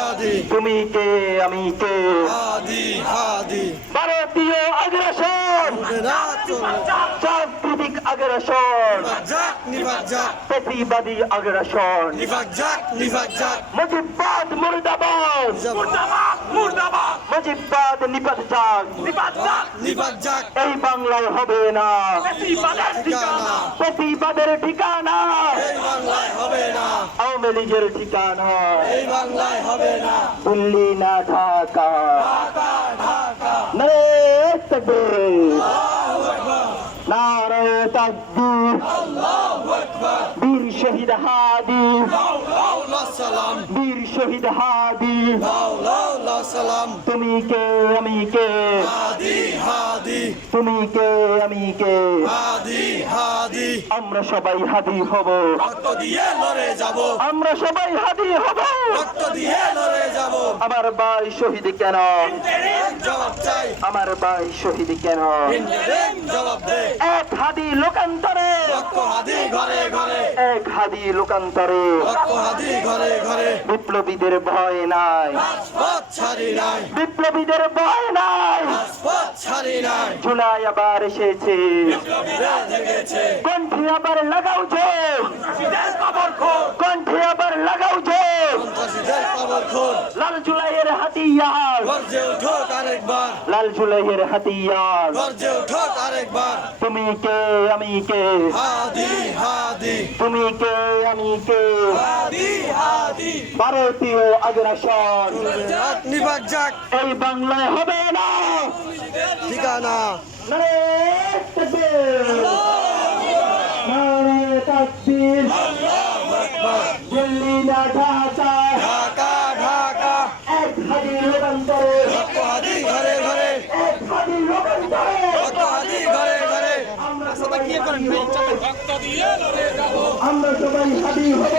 আজাদি তুমি কে আমি কে হাদি হাদি ভারতীয় আগ্রাসন সাংস্কৃতিক আগ্রাসন যাক নিভাগ যাক প্রতিবাদী আগ্রাসন নিভাগ যাক নিভাগ যাক মুজিববাদ মুর্দাবাদ মুর্দাবাদ মুর্দাবাদ মুজিববাদ নিপাত যাক নিভাগ যাক এই বাংলায় হবে না ঠিকানা প্রতিবাদের ঠিকানা এই বাংলায় হবে না আওয়ামী লীগের ঠিকানা এই বাংলায় হবে না দিল্লি না ঢাকা ঢাকা ঢাকা নারে তাকবীর আল্লাহু আকবার নারে তাকবীর আল্লাহু আকবার বীর শহীদ হাদি লাউলা সালাম বীর শহীদ হাদি লাউলা সালাম তুমি কে আমি কে হাদি হাদি তুমি কে আমি কে হাদি হাদি আমরা সবাই হাদি হব রক্ত দিয়ে লড়ে যাব আমরা সবাই হাদি হব রক্ত দিয়ে লড়ে যাব আমার ভাই শহীদ কেন জবাব চাই আমার ভাই শহীদ কেন জবাব দে এক হাদি লোকান্তরে রক্ত হাদি ঘরে ঘরে এক হাদি লোকান্তরে রক্ত হাদি ঘরে ঘরে বিপ্লবীদের ভয় নাই রাজপথ ছাড়ি নাই বিপ্লবীদের ভয় নাই রাজপথ ছাড়ি নাই জুলাই আবার এসেছে বিপ্লবীরা জেগেছে কণ্ঠে আবার লাগাও যে সন্ত্রাসীদের কবর খোর কণ্ঠে আবার লাগাও যে সন্ত্রাসীদের কবর খোর লাল জুলাইয়ের হাতিয়ার গর্জে উঠোক আরেকবার লাল জুলাইয়ের হাতিয়ার গর্জে উঠোক আরেকবার তুমি কে আমি কে হাদি হাদি তুমি কে আমি কে হাদি হাদি ভারতীয় আগ্রাসন যাক নিভাগ যাক এই বাংলায় হবে না ঠিকানা নারে তাকবীর নারে তাকবীর আল্লাহু আকবার দিল্লি না ঢাকা ঢাকা ঢাকা এক হাদি লোকান্তরে রক্ত হাদি ঘরে ঘরে এক হাদি লোকান্তরে রক্ত হাদি ঘরে ঘরে আমরা সবাই হাদি হব